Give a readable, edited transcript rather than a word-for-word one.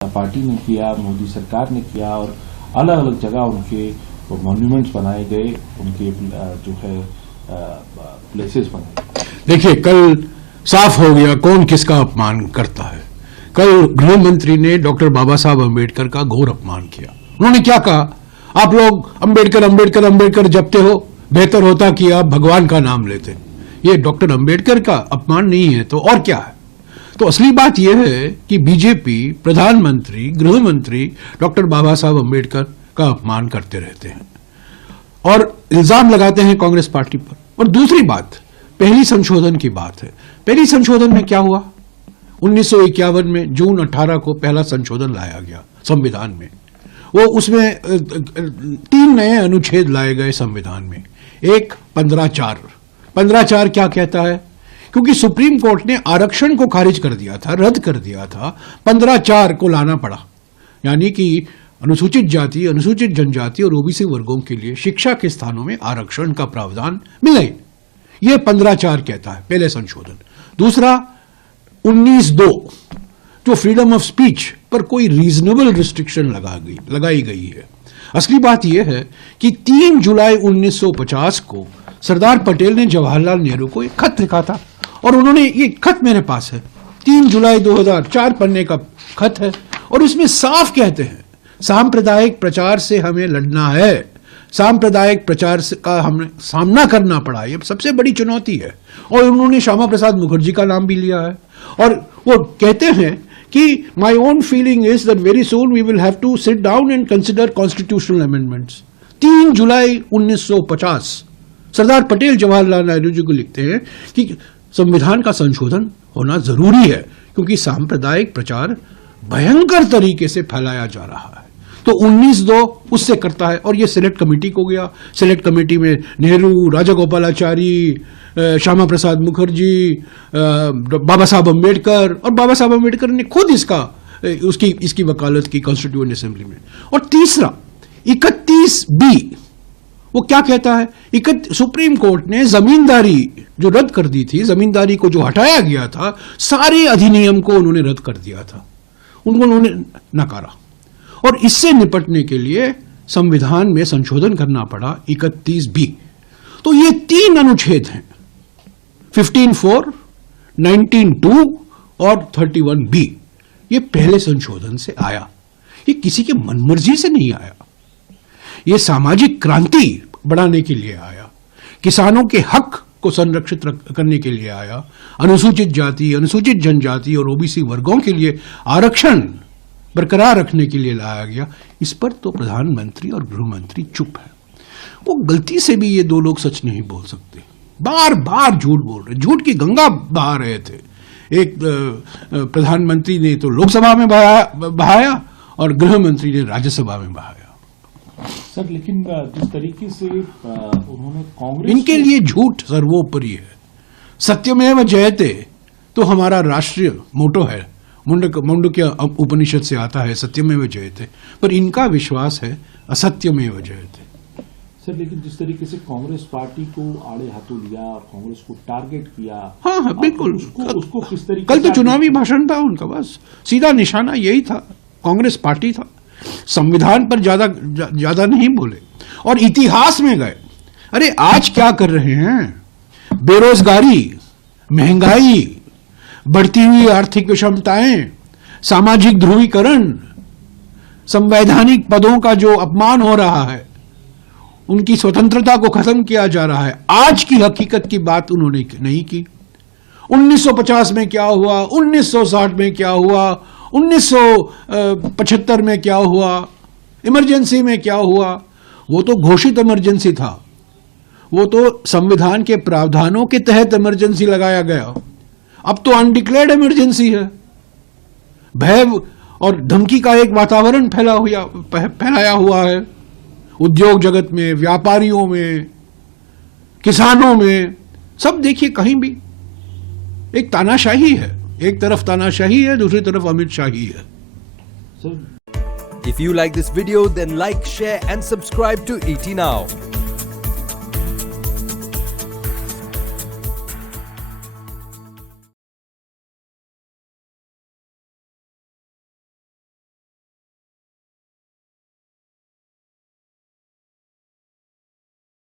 Party ने किया, मोदी सरकार ने किया और अलग अलग जगह उनके मॉन्यूमेंट्स बनाए गए, उनके जो है प्लेसेस बनाए। देखिए, कल साफ हो गया कौन किसका अपमान करता है। कल गृह मंत्री ने डॉक्टर बाबा साहब अम्बेडकर का घोर अपमान किया। उन्होंने क्या कहा, आप लोग अम्बेडकर अम्बेडकर अम्बेडकर जपते हो, बेहतर होता कि आप भगवान का नाम लेते। ये डॉक्टर अम्बेडकर का अपमान नहीं है तो और क्या है। तो असली बात यह है कि बीजेपी प्रधानमंत्री गृह मंत्री डॉक्टर बाबा साहब अम्बेडकर का अपमान करते रहते हैं और इल्जाम लगाते हैं कांग्रेस पार्टी पर। और दूसरी बात, पहली संशोधन की बात है। पहली संशोधन में क्या हुआ, 1951 में जून 18 को पहला संशोधन लाया गया संविधान में। वो उसमें 3 नए अनुच्छेद लाए गए संविधान में। एक 15(4) क्या कहता है, क्योंकि सुप्रीम कोर्ट ने आरक्षण को खारिज कर दिया था, रद्द कर दिया था, 15(4) को लाना पड़ा। यानी कि अनुसूचित जाति, अनुसूचित जनजाति और ओबीसी वर्गों के लिए शिक्षा के स्थानों में आरक्षण का प्रावधान मिले। यह 15(4) कहता है पहले संशोधन। दूसरा 19(2) जो फ्रीडम ऑफ स्पीच पर कोई रीजनेबल रिस्ट्रिक्शन लगाई गई है। असली बात यह है कि 3 जुलाई 1950 को सरदार पटेल ने जवाहरलाल नेहरू को एक खत लिखा था और उन्होंने, ये खत मेरे पास है, 3 जुलाई 2000, 4 पन्ने का खत है और उसमें साफ कहते हैं सांप्रदायिक प्रचार से हमें लड़ना है। सांप्रदायिक प्रचार का हमें सामना करना पड़ा, ये सबसे बड़ी चुनौती है। और उन्होंने श्यामा प्रसाद मुखर्जी का नाम भी लिया है और वो कहते हैं कि my own feeling is that very soon we will have to sit down and consider constitutional amendments. 3 जुलाई 1950 सरदार पटेल जवाहरलाल नेहरू जी को लिखते हैं कि संविधान का संशोधन होना जरूरी है क्योंकि सांप्रदायिक प्रचार भयंकर तरीके से फैलाया जा रहा है। तो 19(2) उससे करता है और ये सिलेक्ट कमेटी को गया। सिलेक्ट कमेटी में नेहरू, राजा गोपालाचारी, श्यामा प्रसाद मुखर्जी, बाबा साहब अम्बेडकर, और बाबा साहब अम्बेडकर ने खुद इसकी वकालत की कॉन्स्टिट्यूएंट असेंबली में। और तीसरा 31(b) वो क्या कहता है, सुप्रीम कोर्ट ने जमींदारी जो रद्द कर दी थी, जमींदारी को जो हटाया गया था, सारे अधिनियम को उन्होंने रद्द कर दिया था, उन्होंने नकारा। और इससे निपटने के लिए संविधान में संशोधन करना पड़ा 31(b). तो ये 3 अनुच्छेद हैं, 15(4), 19(2) और 31(b). ये पहले संशोधन से आया, ये किसी के मनमर्जी से नहीं आया। ये सामाजिक क्रांति बढ़ाने के लिए आया, किसानों के हक को संरक्षित करने के लिए आया, अनुसूचित जाति, अनुसूचित जनजाति और ओबीसी वर्गों के लिए आरक्षण बरकरार रखने के लिए लाया गया। इस पर तो प्रधानमंत्री और गृह मंत्री चुप है। वो गलती से भी ये 2 लोग सच नहीं बोल सकते, बार बार झूठ बोल रहे, झूठ की गंगा बहा रहे थे। एक प्रधानमंत्री ने तो लोकसभा में बहाया और गृह मंत्री ने राज्यसभा में बहाया। सर, लेकिन जिस तरीके से उन्होंने कांग्रेस, इनके लिए झूठ सर्वोपरि है। सत्यमेव जयते तो हमारा राष्ट्रीय मोटो है, मुंडक्य उपनिषद से आता है सत्यमेव जयते, पर इनका विश्वास है असत्यमेव जयते। सर, लेकिन जिस तरीके से कांग्रेस पार्टी को आड़े हाथों लिया, कांग्रेस को टारगेट किया, हाँ बिल्कुल, उसको किस तरीके, कल तो चुनावी भाषण था उनका, बस सीधा निशाना यही था, कांग्रेस पार्टी था। संविधान पर ज्यादा नहीं बोले और इतिहास में गए। अरे आज क्या कर रहे हैं, बेरोजगारी, महंगाई, बढ़ती हुई आर्थिक विषमताएं, सामाजिक ध्रुवीकरण, संवैधानिक पदों का जो अपमान हो रहा है, उनकी स्वतंत्रता को खत्म किया जा रहा है। आज की हकीकत की बात उन्होंने नहीं की। 1950 में क्या हुआ, 1960 में क्या हुआ, 1975 में क्या हुआ, इमरजेंसी में क्या हुआ, वो तो घोषित इमरजेंसी था, वो तो संविधान के प्रावधानों के तहत इमरजेंसी लगाया गया। अब तो अनडिक्लेयर्ड इमरजेंसी है। भय और धमकी का एक वातावरण फैलाया हुआ है उद्योग जगत में, व्यापारियों में, किसानों में, सब देखिए कहीं भी एक तानाशाही है। एक तरफ तानाशाही है, दूसरी तरफ अमित शाही है। If you like this video, then like, share and subscribe to ET Now.